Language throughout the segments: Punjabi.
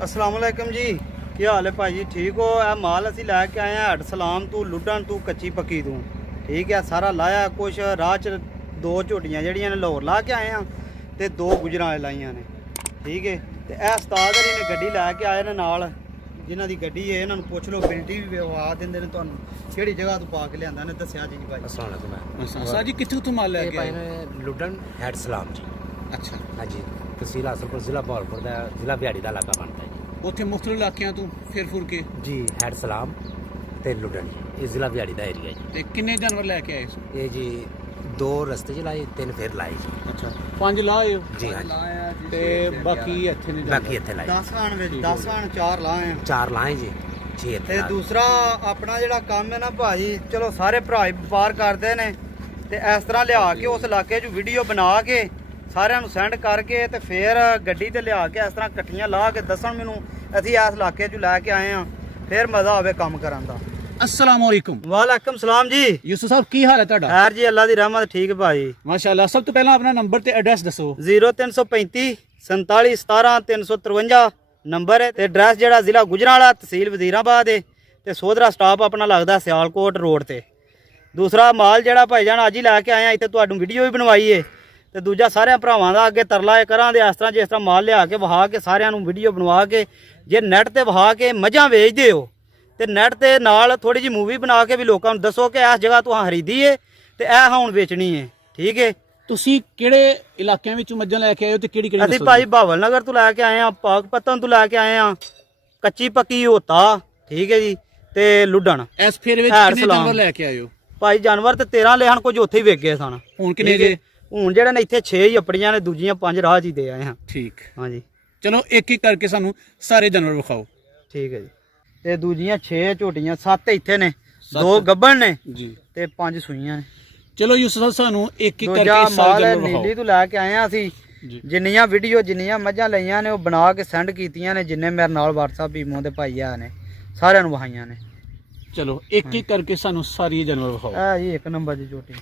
अस्सलाम वालेकुम जी, ਕੀ ਹਾਲ ਹੈ ਭਾਜੀ? ਠੀਕ ਹੋ? ਇਹ ਮਾਲ ਅਸੀਂ ਲੈ ਕੇ ਆਏ ਆ ਹੱਡ ਸਲਾਮ ਤੋਂ, ਲੁੱਡਣ ਤੋਂ, ਕੱਚੀ ਪੱਕੀ ਤੋਂ। ਠੀਕ ਹੈ, ਸਾਰਾ ਲਾਇਆ ਕੁਛ ਰਾਹ 'ਚ ਦੋ ਝੋਟੀਆਂ ਜਿਹੜੀਆਂ ਨੇ ਲਾਹੌਰ ਲਾ ਕੇ ਆਏ ਆ ਤੇ ਦੋ ਗੁਜਰਾਂ ਵਾਲੇ ਲਾਈਆਂ ਨੇ। ਠੀਕ ਹੈ, ਤੇ ਇਹ ਉਸਤਾਦ ਹਰੀ ਨੇ ਗੱਡੀ ਲੈ ਕੇ ਆਏ ਨੇ ਨਾਲ, ਜਿਨ੍ਹਾਂ ਦੀ ਗੱਡੀ ਹੈ। ਇਹਨਾਂ ਨੂੰ ਪੁੱਛ ਲਓ, ਬਿਲਟੀ ਵੀ ਵਿਖਾ ਦਿੰਦੇ ਨੇ ਤੁਹਾਨੂੰ, ਕਿਹੜੀ ਜਗ੍ਹਾ ਤੋਂ ਪਾ ਕੇ ਲਿਆਂਦਾ ਨੇ, ਦੱਸਿਆ ਜੀ ਭਾਈ। अस्सलाम वालेकुम। ਸਰ ਜੀ ਕਿੱਥੋਂ ਤੋਂ ਮਾਲ ਲੈ ये ਕੇ भाई ਆਏ? ने लुडन हैड सलाम जी। ਅੱਛਾ, हाँ जी, तहसील हासलपुर जिला बहावलपुर का जिला बिहाड़ी का इलाका बनता है ਉੱਥੇ ਮੁਖਤਲਿਫ ਇਲਾਕਿਆਂ ਤੋਂ ਫਿਰ ਫੁਰ ਕੇ जी। हैड सलाम ते लुडन ये जिला बिहाड़ी का एरिया जी। ਤੇ ਕਿੰਨੇ ਜਾਨਵਰ ਲੈ ਕੇ ਆਏ ਸੀ? ये जी दो रस्ते च लाए, तीन फिर लाए जी। ਅੱਛਾ, 5 ਲਾਏ ਹੋ जी हाँ जी, ਤੇ ਬਾਕੀ ਇੱਥੇ ਨੇ बाकी इतने लाए 10 ਆਣ ਵਿੱਚ 10 ਆਣ 4 ਲਾਏ ਆ। 4 लाए जी, 6 ਤੇ इतने ਦੂਸਰਾ ਆਪਣਾ ਜਿਹੜਾ ਕੰਮ ਹੈ ਨਾ ਭਾਜੀ, ਚਲੋ ਸਾਰੇ ਭਰਾ ਹੀ ਵਪਾਰ ਕਰਦੇ ਨੇ, ਤੇ ਇਸ ਤਰ੍ਹਾਂ ਲਿਆ ਕੇ ਉਸ ਇਲਾਕੇ 'ਚ ਵੀਡੀਓ ਬਣਾ ਕੇ ਸਾਰਿਆਂ ਨੂੰ ਸੈਂਡ ਕਰਕੇ ਤੇ ਫਿਰ ਗੱਡੀ ਤੇ ਲਿਆ ਕੇ ਇਸ ਤਰ੍ਹਾਂ ਇਕੱਠੀਆਂ ਲਾ ਕੇ ਦੱਸਣ ਮੈਨੂੰ ਅਸੀਂ ਇਸ ਇਲਾਕੇ 'ਚ ਲੈ ਕੇ ਆਏ ਆ, ਫਿਰ ਮਜ਼ਾ ਆਵੇ ਕੰਮ ਕਰਨ ਦਾ। अस्सलाम वालेकुम। ਵਾਲੇਕਮ ਸਲਾਮ ਜੀ। ਯੂਸਫ ਸਾਹਿਬ ਕੀ ਹਾਲ ਹੈ ਤੁਹਾਡਾ? ਖੈਰ ਜੀ, ਅੱਲਾ ਦੀ ਰਹਿਮਤ, ਠੀਕ ਭਾਜੀ। ਮਾਸ਼ਾਅੱਲਾ। ਸਭ ਤੋਂ ਪਹਿਲਾਂ ਆਪਣਾ ਨੰਬਰ ਤੇ ਐਡਰੈਸ ਦੱਸੋ। 0335 47 17 353 ਨੰਬਰ ਹੈ, ਤੇ ਐਡਰੈਸ ਜਿਹੜਾ ਜ਼ਿਲ੍ਹਾ ਗੁਜਰਾਂਵਾਲਾ, ਤਹਿਸੀਲ ਵਜ਼ੀਰਾਬਾਦ ਹੈ, ਤੇ ਸੋਧਰਾ ਸਟਾਪ ਆਪਣਾ ਲੱਗਦਾ ਸਿਆਲਕੋਟ ਰੋਡ ਤੇ। ਦੂਸਰਾ ਮਾਲ ਜਿਹੜਾ ਭਾਈ ਜਾਨ ਅੱਜ ਹੀ ਲੈ ਕੇ ਆਏ ਆ, ਇੱਥੇ ਤੁਹਾਨੂੰ ਵੀਡੀਓ ਵੀ ਬਣਵਾਈ ਹੈ, ਤੇ ਦੂਜਾ ਸਾਰਿਆਂ ਭਰਾਵਾਂ ਦਾ ਅੱਗੇ ਤਰਲਾ ਕਰਾਂਗੇ ਇਸ ਤਰ੍ਹਾਂ, ਜਿਸ ਤਰ੍ਹਾਂ ਮਾਲ ਲਿਆ ਕੇ ਵਹਾ ਕੇ ਸਾਰਿਆਂ ਨੂੰ ਵੀਡੀਓ ਬਣਵਾ ਕੇ, ਜੇ ਨੈਟ ਤੇ ਵਹਾ ਕੇ ਮੱਝਾਂ ਵੇਚਦੇ ਹੋ ਤੇ ਨੈਟ ਤੇ ਨਾਲ ਥੋੜੀ ਜਿਹੀ ਮੂਵੀ ਬਣਾ ਕੇ ਵੀ ਲੋਕਾਂ ਨੂੰ ਦੱਸੋ ਕਿ ਇਸ ਜਗ੍ਹਾ ਤੋਂ ਖਰੀਦੀ ਏ ਤੇ ਇਹ ਹੁਣ ਵੇਚਣੀ ਹੈ। ਠੀਕ ਹੈ, ਤੁਸੀਂ ਕਿਹੜੇ ਇਲਾਕਿਆਂ ਵਿੱਚੋਂ ਮੱਝਾਂ ਲੈ ਕੇ ਆਏ ਹੋ ਤੇ ਕਿਹੜੀ ਕਿਹੜੀ ਅਸੀਂ ਭਾਈ ਬਹਾਵਲ ਨਗਰ ਤੋਂ ਲੈ ਕੇ ਆਏ ਆ, ਪਾਕਪਤਨ ਤੋਂ ਲੈ ਕੇ ਆਏ ਆ, ਕੱਚੀ ਪੱਕੀ ਹੋਤਾ। ਠੀਕ ਹੈ ਜੀ, ਤੇ ਲੁੱਡਣ। ਇਸ ਫੇਰ ਵਿੱਚ ਹੈਡ ਕਿੰਨੇ ਸਲਾਮ। ਜਾਨਵਰ ਲੈ ਕੇ ਆਏ ਹੋ? ਭਾਈ ਜਾਨਵਰ ਤੇ 13 ਲੈਣ, ਕੁਝ ਉੱਥੇ ਹੀ ਵੇਚ ਗਏ ਸਨ। ਹੁਣ ਕਿੰਨੇ ਠੀਕ ਹੈ, ਜੇ? ਹੁਣ ਜਿਹੜੇ ਨੇ ਇੱਥੇ 6 ਹੀ ਆਪਣੀਆਂ ਨੇ, ਦੂਜੀਆਂ 5 ਰਾਹ 'ਚ ਹੀ ਦੇ ਆਏ ਹਾਂ। ਠੀਕ, ਹਾਂਜੀ ਚਲੋ ਇੱਕ ਇੱਕ ਕਰਕੇ ਸਾਨੂੰ ਸਾਰੇ ਜਾਨਵਰ ਵਿਖਾਓ। ਠੀਕ ਹੈ ਜੀ। ਤੇ ਦੂਜੀਆਂ 6 ਝੋਟੀਆਂ, 7 ਇੱਥੇ ਨੇ, 2 ਗੱਭਣ ਨੇ ਜੀ, ਤੇ 5 ਸੂਈਆਂ ਨੇ। ਚਲੋ ਯੂਸਫ ਸਾਹਿਬ ਸਾਨੂੰ ਇੱਕ ਇੱਕ ਦੂਜਾ ਕਰਕੇ ਸਾਰੇ ਮਾਲ ਜਾਨਵਰ ਨੀਲੀ ਵਿਖਾਓ ਤੋਂ ਲੈ ਕੇ ਆਏ ਆ ਅਸੀਂ। ਜੀ। ਜਿੰਨੀਆਂ ਵੀਡੀਓ, ਜਿੰਨੀਆਂ ਮੱਝਾਂ ਲਈਆਂ ਨੇ ਉਹ ਬਣਾ ਕੇ ਸੈਂਡ ਕੀਤੀਆਂ ਨੇ, ਜਿੰਨੇ ਮੇਰੇ ਨਾਲ WhatsApp ਈਮੋ ਦੇ ਭਾਈ ਆ ਨੇ, ਸਾਰਿਆਂ ਨੂੰ ਵਹਾਈਆਂ ਨੇ। ਚਲੋ ਇੱਕ ਇੱਕ ਕਰਕੇ ਸਾਨੂੰ ਸਾਰੇ ਜਾਨਵਰ ਵਿਖਾਓ। ਇਹ ਜੀ 1 ਨੰਬਰ ਦੀ ਝੋਟੀ,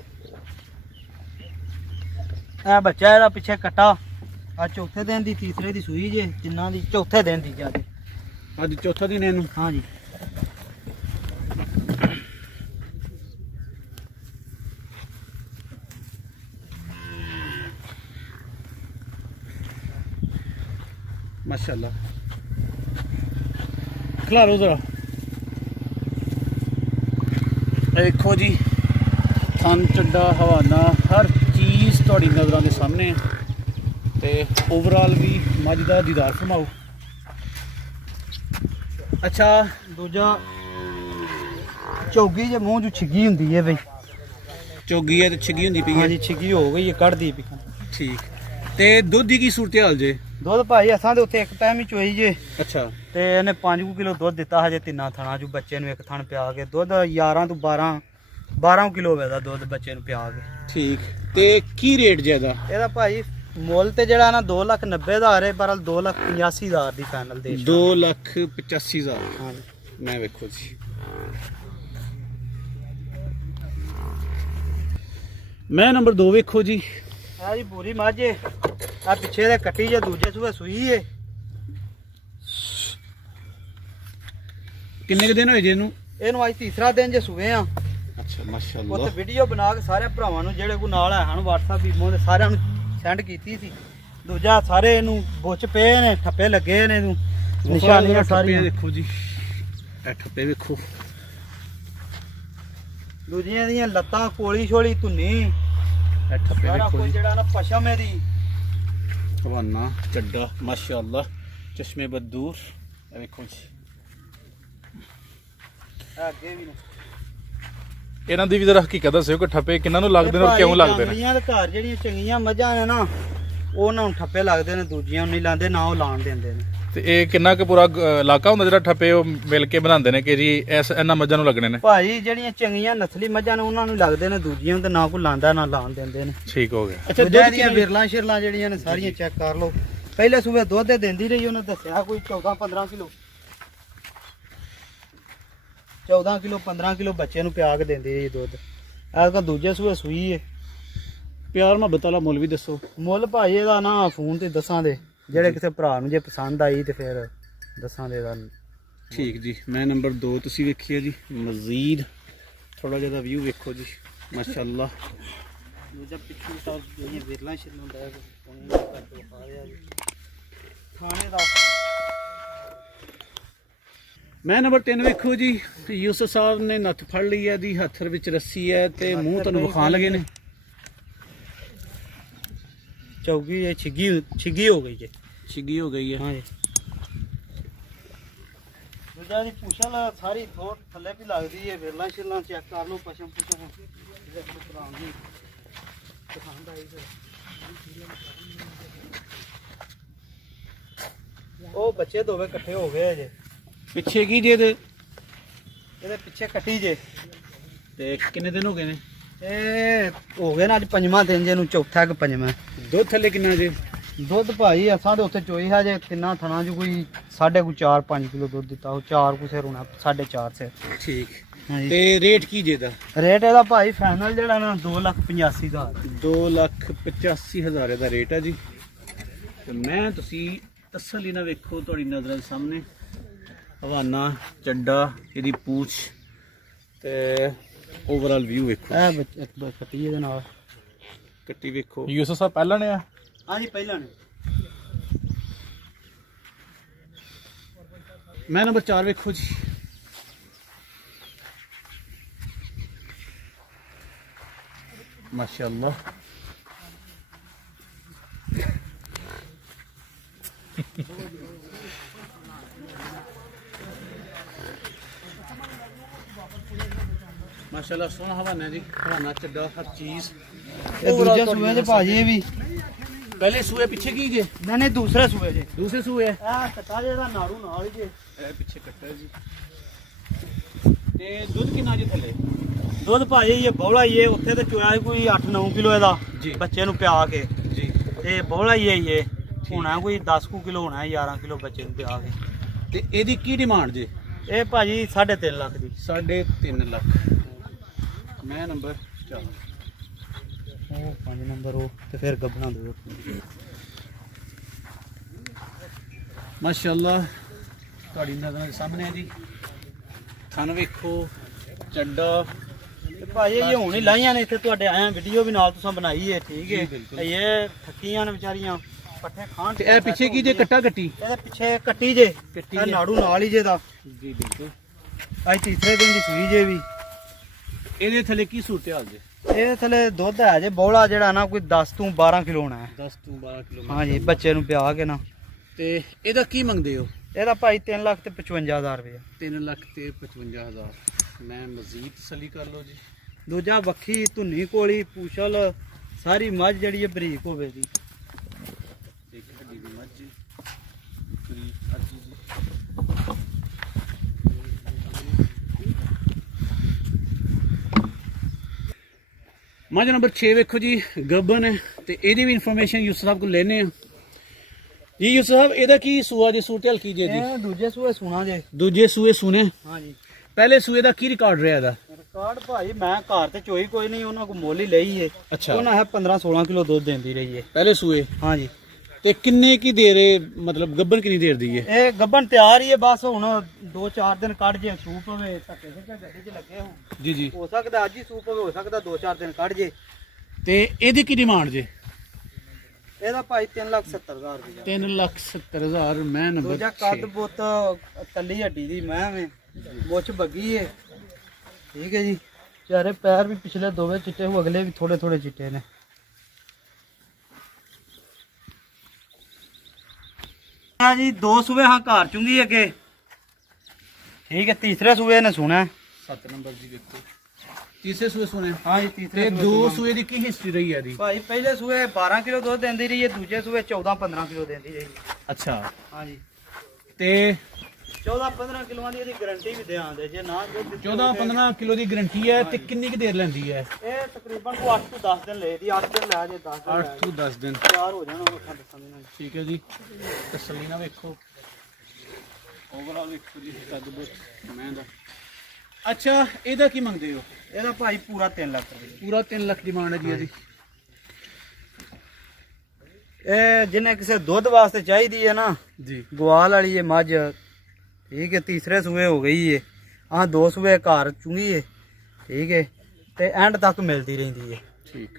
ਇਹ ਬੱਚਾ ਇਹਦਾ ਪਿੱਛੇ ਕੱਟਾ, ਆ ਚੌਥੇ ਦਿਨ ਦੀ, ਤੀਸਰੇ ਦੀ ਸੂਈ ਜੇ, ਜਿੰਨਾਂ ਦੀ ਚੌਥੇ ਦਿਨ ਦੀ ਜਾ। ਅੱਜ ਚੌਥਾ ਦਿਨ ਇਹਨੂੰ। ਹਾਂ ਜੀ, माशाल्लाह। खिलारो जरा, देखो जी, थन चड्डा हवाना हर चीज़ थोड़ी नज़रों के सामने ते ओवरऑल भी मझ का दीदार फरमाओ। अच्छा, ਦੂਜਾ ਚੌਗੀ ਜੇ ਮੂੰਹ 'ਚ ਛਿੱਗੀ ਹੁੰਦੀ ਹੈ ਬਈ। चौगी है तो छिगी होंगी पई ਹਾਂ है। ਜੀ, ਛਿੱਗੀ ਹੋ ਗਈ ਹੈ, ਕੱਢਦੀ ਪਈ। ठीक, ते दुध की सूरत हाल जे? ਦੁੱਧ ਭਾਈ ਅਸਾਂ ਦੇ ਉੱਥੇ ਇੱਕ ਟਾਈਮ ਹੀ ਚੋਈ ਜੇ, अच्छा, ਤੇ ਇਹਨੇ 5 ਕਿਲੋ ਦੁੱਧ ਦਿੱਤਾ ਹਜੇ ਤਿੰਨਾਂ ਥਣਾਂ 'ਚ। ਬੱਚੇ ਨੂੰ ਇੱਕ ਥਣ ਪਿਆ ਕੇ ਦੁੱਧ 11 ਤੋਂ 12 ਕਿਲੋ ਵੇਦਾ ਦੁੱਧ ਬੱਚੇ ਨੂੰ ਪਿਆ ਕੇ। ठीक। ते की रेट ज्यादा? ਇਹਦਾ ਭਾਈ ਮੁੱਲ ਤੇ ਜਿਹੜਾ ਨਾ 2,90,000 ਹੈ, ਪਰ 2,85,000 ਦੀ ਫਾਈਨਲ ਦੇ। 2,85,000। ਹਾਂ मैं वेखो जी, मैं नंबर 2 वेखो जी। ਇਹ ਜੀ ਪੂਰੀ ਮੱਝ ਏ, ਆ ਪਿੱਛੇ ਦੇ ਕੱਟੀ ਜੇ, ਦੂਜੇ ਸੂਏ ਸੂਈ ਏ। किन्ने के दिन होए जे इनू? ਇਹਨੂੰ ਅੱਜ ਤੀਸਰਾ ਦਿਨ ਜੇ ਸੂਏ ਆ। अच्छा, ਉੱਥੇ माशाल्लाह। ਵੀਡੀਓ ਬਣਾ ਕੇ ਸਾਰੇ ਭਰਾਵਾਂ ਨੂੰ ਜਿਹੜੇ ਕੋ ਨਾਲ ਹੈ ਹਨ WhatsApp ਈਮੋ ਦੇ ਸਾਰਿਆਂ ਨੂੰ ਸੈਂਡ ਕੀਤੀ ਸੀ। ਦੂਜਾ ਸਾਰੇ ਇਹਨੂੰ ਬੁੱਚ ਪਏ ਨੇ, ਠੱਪੇ ਲੱਗੇ ਨੇ, ਇਹਨੂੰ ਨਿਸ਼ਾਨੀਆਂ ਸਾਰੀਆਂ। देखो जी, ए ठप्पे वेखो। ਦੂਜੀਆਂ ਦੀਆਂ ਲੱਤਾਂ ਕੋਲੀ ਛੋਲੀ ਧੁੰਨੀ, ए ठप्पे ਸਾਰਾ वेखो ਕੁਝ जी, ਜਿਹੜਾ ਨਾ ਪਸ਼ਮ ਇਹਦੀ। हवाना चड्डा माशाल्लाह, चश्मे बदूर। ए वेखो जी, ਇਹ ਅੱਗੇ ਵੀ ਨੇ। ਇਹਨਾਂ ਦੀ ਵੀ ਜ਼ਰਾ ਹਕੀਕਤ ਦੱਸਿਓ ਕਿ ਠੱਪੇ ਕਿੰਨਾਂ ਨੂੰ ਲੱਗਦੇ ਨੇ ਔਰ ਕਿਉਂ ਲੱਗਦੇ ਨੇ। ਜੰਗਲੀਆਂ ਦੇ ਘਰ ਜਿਹੜੀਆਂ ਚੰਗੀਆਂ ਮੱਝਾਂ ਨੇ ਨਾ, ਉਹਨਾਂ ਨੂੰ ਠੱਪੇ ਲੱਗਦੇ ਨੇ, ਦੂਜੀਆਂ ਨੂੰ ਨਹੀਂ ਲਾਉਂਦੇ, ਨਾ ਉਹ ਲਾਣ ਦਿੰਦੇ ਨੇ। ਤੇ ਇਹ ਕਿੰਨਾ ਕੁ ਪੂਰਾ ਇਲਾਕਾ ਹੁੰਦਾ ਜਿਹੜਾ ਠੱਪੇ ਉਹ ਮਿਲ ਕੇ ਬਣਾਉਂਦੇ ਨੇ ਕਿ ਜੀ ਇਹਨਾਂ ਮੱਝਾਂ ਨੂੰ ਲੱਗਣੇ ਨੇ? ਭਾਈ ਜਿਹੜੀਆਂ ਚੰਗੀਆਂ ਨਸਲੀ ਮੱਝਾਂ ਨੇ ਉਹਨਾਂ ਨੂੰ ਲੱਗਦੇ ਨੇ, ਦੂਜੀਆਂ ਨੂੰ ਤੇ ਨਾ ਕੋਈ ਲਾਂਦਾ ਨਾ ਲਾਣ ਦਿੰਦੇ ਨੇ। ਠੀਕ ਹੋ ਗਿਆ। अच्छा, ਦੂਜਿਆਂ दुध ਦੀਆਂ की ਵਿਰਲਾਂ ਸ਼ਿਰਲਾਂ ਜਿਹੜੀਆਂ ਨੇ ਸਾਰੀਆਂ ਚੈੱਕ ਕਰ ਲਓ। ਪਹਿਲੇ ਸੂਬੇ ਦੁੱਧ ਦੇ ਦਿੰਦੀ ਰਹੀ, ਉਹਨੇ ਦੱਸਿਆ ਕੋਈ 14-15 ਕਿਲੋ, 14 ਕਿਲੋ 15 ਕਿਲੋ ਬੱਚੇ ਨੂੰ ਪਿਆ ਕੇ ਦਿੰਦੀ ਰਹੀ ਦੁੱਧ। ਐਤਕਾਂ ਦੂਜੇ ਸੂਏ ਸੂਈ ਏ। प्यार मोहब्बत वाला मुल भी दसो। ਮੁੱਲ ਭਾਈ ਇਹਦਾ ਨਾ ਫੋਨ ਤੇ ਦੱਸਾਂ ਦੇ, ਜਿਹੜੇ ਕਿਸੇ ਭਰਾ ਨੂੰ ਜੇ ਪਸੰਦ ਆਈ ਤੇ ਫਿਰ 10 ਦੇ ਦਾ ਠੀਕ ਜੀ। ਮੈਂ ਨੰਬਰ 2 ਤੁਸੀਂ ਵੇਖੀਏ ਜੀ। ਮਜ਼ੀਦ ਥੋੜਾ ਜਿਹਾ ਵਿਊ ਵੇਖੋ ਜੀ, ਮਾਸ਼ਾਅੱਲਾ। ਦੂਜਾ ਪਿੱਛੇ ਤਾਂ ਇਹ ਵਿਰਲਾ ਸ਼ਿਰ ਹੁੰਦਾ ਹੈ ਕਰਕੇ ਪਾ ਰਿਹਾ ਜੀ ਥਾਣੇ ਦਾ। ਮੈਂ ਨੰਬਰ 3 ਵੇਖੋ ਜੀ। ਯੂਸਫ ਸਾਹਿਬ ਨੇ ਨੱਥ ਫੜ ਲਈ ਹੈ ਦੀ, ਹੱਥ ਵਿੱਚ ਰੱਸੀ ਹੈ ਤੇ ਮੂੰਹ ਤੁਹਾਨੂੰ ਵਿਖਾਣ ਲਗੇ ਨੇ। ਚੌਗੀ ਇਹ ਛਿੱਗੀ ਹੋ ਗਈ ਜੀ। ਛਿੱਗੀ ਹੋ ਗਈ ਹੈ। ਹਾਂ ਜੀ। ਦੂਜਾ ਦੀ ਪੁਛਲ ਸਾਰੀ ਥੋੜ ਥੱਲੇ ਵੀ ਲੱਗਦੀ ਹੈ। ਵਿਰਲਾ ਸ਼ਿਰਲਾ ਚੈੱਕ ਕਰ ਲਓ ਪਸ਼ਮ ਪੁਸ਼ਮ ਦੀ ਪਸੰਦ ਆਈ ਫਿਰ। ਉਹ ਬੱਚੇ ਦੋਵੇਂ ਇਕੱਠੇ ਹੋ ਗਏ ਅਜੇ। ਪਿੱਛੇ ਕੀ ਜੇ ਇਹਦੇ ਪਿੱਛੇ ਕੱਟੀ ਜੇ। ਤੇ ਕਿੰਨੇ ਦਿਨ ਹੋ ਗਏ ਨੇ? ਇਹ ਹੋ ਗਏ ਨਾ ਅੱਜ 5ਵਾਂ ਦਿਨ ਜੇ ਨੂੰ, ਚੌਥਾ ਕਿ 5ਵਾਂ। ਦੁੱਧ ਥੱਲੇ ਕਿੰਨਾ ਜੇ? ਦੁੱਧ ਭਾਈ ਅਸਾਂ ਦੇ ਉੱਥੇ ਚੋਈ ਹੈ ਜੇ ਤਿੰਨਾਂ ਥਣਾ ਚ ਕੋਈ 4.5 ਕਿਲੋ ਦੁੱਧ ਦਿੱਤਾ। ਉਹ 4 ਕੁ ਸਿਰ ਹੋਣਾ, 4.5 ਸਿਰ। ਠੀਕ। ਹਾਂਜੀ। ਤੇ ਰੇਟ ਕੀ ਜੇ ਦਾ? ਰੇਟ ਇਹਦਾ ਭਾਈ ਫਾਈਨਲ ਜਿਹੜਾ ਨਾ 2,85,000। 2,85,000 ਦਾ ਰੇਟ ਹੈ ਜੀ। ਤੇ ਮੈਂ ਤੁਸੀਂ ਤਸੱਲੀ ਨਾਲ ਵੇਖੋ, ਤੁਹਾਡੀ ਨਜ਼ਰਾਂ ਦੇ ਸਾਹਮਣੇ ਹਵਾਨਾ, ਚੱਡਾ, ਇਹਦੀ ਪੂਛ ਤੇ ਓਵਰਆਲ ਵਿਊ ਵੇਖੋ। ਇਹ ਇੱਕ ਕੱਟੀ ਇਹਦੇ ਨਾਲ ਕੱਟੀ ਵੇਖੋ। ਯੂਸਫ ਸਾਹਿਬ ਪਹਿਲਾਂ ਨੇ ਆ? ਹਾਂਜੀ ਪਹਿਲਾਂ ਨੇ। ਮੈਂ ਨੰਬਰ 4 ਵੇਖੋ ਜੀ। ਮਾਸ਼ਾਅੱਲਾ। ਮਾਸ਼ਾਅੱਲਾ ਸੋਹਣਾ ਹਵਾਨਾ ਜੀ। ਹਵਾਨਾ ਚੱਡਾ ਹਰ ਚੀਜ਼। ਇਹ ਦੂਜੇ ਸੂਏ ਦੇ ਭਾਜੀ ਇਹ ਵੀ। ਪਹਿਲੇ ਸੂਏ ਪਿੱਛੇ ਕੀ ਜੇ? ਨਹੀਂ ਦੂਸਰੇ ਸੂਏ ਜੇ। ਦੂਸਰੇ ਸੂਏ ਇਹ ਕੱਟਾ ਜਿਹੜਾ ਨਾੜੂ ਨਾਲ ਹੀ ਜੇ। ਇਹ ਪਿੱਛੇ ਕੱਟਾ ਜੀ। ਤੇ ਦੁੱਧ ਕਿੰਨਾ ਜੀ ਥੱਲੇ? ਦੁੱਧ ਭਾਜੀ ਇਹ ਬੌਲਾ ਹੀ ਹੈ। ਉੱਥੇ ਤੇ ਚੋਇਆ ਸੀ ਕੋਈ 8-9 ਕਿਲੋ ਇਹਦਾ ਜੀ। ਬੱਚੇ ਨੂੰ ਪਿਆ ਕੇ। ਜੀ। ਤੇ ਬੌਲਾ ਹੀ ਹੈ ਇਹ ਹੋਣਾ ਕੋਈ 10 ਕਿਲੋ ਹੋਣਾ, 11 ਕਿਲੋ ਬੱਚੇ ਨੂੰ ਪਿਆ ਕੇ। ਤੇ ਇਹਦੀ ਕੀ ਡਿਮਾਂਡ ਜੇ? ਇਹ ਭਾਜੀ 3.5 ਲੱਖ ਦੀ। 3.5 ਲੱਖ। ਮੈਂ ਨੰਬਰ 4। ਉਹ 5 ਨੰਬਰ ਉਹ ਤੇ ਫਿਰ ਗੱਬਣਾ ਦੋ। ਮਾਸ਼ਾਅੱਲਾ ਤੁਹਾਡੀ ਨਜ਼ਰਾਂ ਦੇ ਸਾਹਮਣੇ ਹੈ ਜੀ। ਥਣ ਵੇਖੋ, ਚੱਡਾ। ਤੇ ਭਾਜੀ ਇਹ ਹੁਣ ਹੀ ਲਾਈਆਂ ਨੇ ਇੱਥੇ ਤੁਹਾਡੇ ਆਇਆ ਵੀਡੀਓ ਵੀ ਨਾਲ ਤੁਸੀਂ ਬਣਾਈ ਹੈ। ਠੀਕ ਜੀ, ਹੈ। ਬਿਲਕੁਲ। ਇਹ ਥੱਕੀਆਂ ਨੇ ਵਿਚਾਰੀਆਂ ਪੱਠੇ ਖਾਣ। ਤੇ ਇਹ ਪਿੱਛੇ ਕੀ ਜੇ? ਕੱਟਾ ਕੱਟੀ? ਇਹਦੇ ਪਿੱਛੇ ਕੱਟੀ ਜੇ। ਕੱਟੀ ਇਹ ਜੇ। ਨਾੜੂ ਨਾਲ ਹੀ ਜੇ ਦਾ। ਜੀ ਬਿਲਕੁਲ। ਅੱਜ ਤੀਸਰੇ ਦਿਨ ਦੀ ਸੂਈ ਜੇ ਵੀ। ਇਹਦੇ ਥੱਲੇ ਕੀ ਸੂਰਤ ਹਾਲ ਜੇ? ਇਹ ਥੱਲੇ ਦੁੱਧ ਹੈ ਜੇ ਬੌਲਾ ਜਿਹੜਾ ਨਾ ਕੋਈ 10 ਤੋਂ 12 ਕਿਲੋ ਹੋਣਾ ਹੈ। 10 ਤੋਂ 12 ਕਿਲੋ। ਹਾਂਜੀ ਬੱਚੇ ਨੂੰ ਪਿਆ ਕੇ ਨਾ। ਤੇ ਇਹਦਾ ਕੀ ਮੰਗਦੇ ਹੋ? ਇਹਦਾ ਭਾਈ 3,55,000 ਰੁਪਏ। 3,55,000। ਮੈਂ ਮਜ਼ੀਦ ਤਸੱਲੀ ਕਰ ਲਓ ਜੀ। ਦੂਜਾ ਵੱਖੀ ਧੁੰਨੀ ਕੋਲੀ ਪੂਛਲ ਸਾਰੀ ਮੱਝ ਜਿਹੜੀ ਹੈ ਬਰੀਕ ਹੋਵੇ ਦੀ। ਇੱਕ ਹੱਡੀ ਦੀ ਮੱਝ ਪੂਰੀ ਅੱਜੀ ਜੀ। ਮੱਝ ਨੰਬਰ 6 ਵੇਖੋ ਜੀ। ਗੱਬਨ ਹੈ ਤੇ ਇਹਦੀ ਵੀ ਇਨਫੋਰਮੇਸ਼ਨ ਯੂਸਫ ਸਾਹਿਬ ਕੋਲ ਲੈਣੇ ਆ ਜੀ। ਯੂਸਫ ਸਾਹਿਬ ਇਹਦਾ ਕੀ ਸੂਆ ਜੀ? ਸੂਰਤ ਹਾਲ ਕੀ ਜੇ ਜੀ? ਇਹ ਦੂਜੇ ਸੂਏ ਸੁਣਾ ਜੇ। ਦੂਜੇ ਸੂਏ ਸੁਣੇ? ਹਾਂਜੀ। ਪਹਿਲੇ ਸੂਏ ਦਾ ਕੀ ਰਿਕਾਰਡ ਰਿਹਾ ਇਹਦਾ? ਰਿਕਾਰਡ ਭਾਈ ਮੈਂ ਘਰ ਤੇ ਚੋਈ ਕੋਈ ਨਹੀਂ, ਉਹਨਾਂ ਕੋ ਮੁੱਲ ਹੀ ਲਈ ਏ। ਅੱਛਾ। ਉਹਨਾਂ ਹੈ 15-16 ਕਿਲੋ ਦੁੱਧ ਦਿੰਦੀ ਰਹੀ ਏ ਪਹਿਲੇ ਸੂਏ। ਹਾਂਜੀ। ਤੇ ਕਿੰਨੇ ਕੀ ਦੇ ਰਹੇ, ਮਤਲਬ ਗੱਬਨ ਕਿੰਨੀ ਦੇਰ ਦੀ ਹੈ? ਇਹ ਗੱਬਨ ਤਿਆਰ ਹੀ ਹੈ, ਬਸ ਹੁਣ 2-4 ਦਿਨ ਕੱਢ ਜੇ। ਸੂਪ ਹੋਵੇ ਧੱਕੇ ਤੇ ਗੱਡੀ 'ਚ ਲੱਗੇ ਹੋ। ਜੀ ਜੀ। ਹੋ ਸਕਦਾ ਅੱਜ ਹੀ ਸੂਪ ਹੋਵੇ, ਹੋ ਸਕਦਾ 2-4 ਦਿਨ ਕੱਢ ਜੇ। ਤੇ ਇਹਦੀ ਕੀ ਡਿਮਾਂਡ ਜੇ? ਇਹਦਾ ਭਾਈ 3,70,000 ਰੁਪਏ। 3,70,000। ਮੈਂ ਨੰਬਰ ਦੂਜਾ ਕੱਦ ਬੁੱਤ ਕੱਲੀ ਹੱਡੀ ਦੀ ਮੈਂ ਵੇ ਮੁੱਛ ਬੱਗੀ ਏ। ਠੀਕ ਹੈ ਜੀ। ਚਾਰੇ ਪੈਰ ਵੀ ਪਿਛਲੇ ਦੋਵੇਂ ਚਿੱਟੇ ਹੋ, ਅਗਲੇ ਵੀ ਥੋੜੇ ਥੋੜੇ ਚਿੱਟੇ ਨੇ। ਹਾਂ ਜੀ 2 ਸੂਏ ਹਾਂ ਘਰ ਚੁੰਗੀ ਅੱਗੇ। ਠੀਕ ਹੈ। ਤੀਸਰੇ ਸੂਏ ਨੇ ਸੁਣਾ 7 ਨੰਬਰ ਜੀ ਵੇਖੋ। ਤੀਸਰੇ ਸੂਏ ਸੁਣੇ? ਹਾਂ ਜੀ ਤੇ ਤੀਸਰੇ ਦੋ ਸੂਏ ਦੀ ਕੀ ਹਿਸਟਰੀ ਰਹੀ ਹੈ ਇਹਦੀ? ਭਾਈ ਪਹਿਲੇ ਸੂਏ 12 ਕਿਲੋ ਦੁੱਧ ਦਿੰਦੀ ਰਹੀ ਹੈ, ਦੂਜੇ ਸੂਏ 14-15 ਕਿਲੋ ਦਿੰਦੀ ਰਹੀ। ਅੱਛਾ। ਹਾਂ ਜੀ। ਤੇ 14-15 ਕਿਲੋਆਂ ਦੀ ਇਹਦੀ ਗਾਰੰਟੀ ਵੀ ਦਿਆਂਦੇ ਜੇ ਨਾ ਦੁੱਧ ਦਿੱਤੀ 14-15 ਕਿਲੋ ਦੀ ਗਾਰੰਟੀ ਹੈ। ਤੇ ਕਿੰਨੀ ਕੁ ਦੇਰ ਲੈਂਦੀ ਹੈ? ਇਹ ਤਕਰੀਬਨ ਕੋ 8 ਤੋਂ 10 ਦਿਨ ਲੈ ਦੀ। 8 ਦਿਨ ਲੈ ਜੇ 10 ਦਿਨ 8 ਤੋਂ 10 ਦਿਨ ਤਿਆਰ ਹੋ ਜਾਣਾ ਉਹ ਖੰਡ ਸਮਝਣਾ। ਠੀਕ ਹੈ ਜੀ। ਤਸੱਲੀ ਨਾਲ ਵੇਖੋ, ਓਵਰਆਲ ਵੇਖੋ ਜੀ ਕੱਦ ਬੁੱਤ ਮੈਂ ਦਾ। ਅੱਛਾ ਇਹਦਾ ਕੀ ਮੰਗਦੇ ਹੋ? ਇਹਦਾ ਭਾਈ ਪੂਰਾ 3 ਲੱਖ ਰੁਪਏ। ਪੂਰਾ 3 ਲੱਖ ਡਿਮਾਂਡ ਹੈ ਜੀ ਇਹਦੀ। ਇਹ ਜਿਹਨੇ ਕਿਸੇ ਦੁੱਧ ਵਾਸਤੇ ਚਾਹੀਦੀ ਹੈ ਨਾ, ਜੀ। ਗਵਾਲ ਵਾਲੀ ਇਹ ਮੱਝ ठीक है तीसरे सूए हो गई है हाँ 2 सूए घर चुंगी है ठीक है ते एंड तक मिलती रही है ਠੀਕ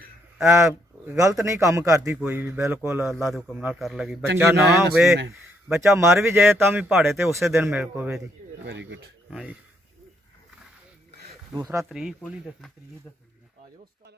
गलत नहीं काम करती कोई भी बिल्कुल अल्लाह के हुक्म नाल कर लगी बच्चा चंगी ना मैं होवे नस्ल में। बच्चा मर भी जाए तो भी पहाड़े ते उसे दिन मिल पवे दी ਵੈਰੀ ਗੁੱਡ हाँ जी दूसरा तरीक को नहीं दसी तरीक दसी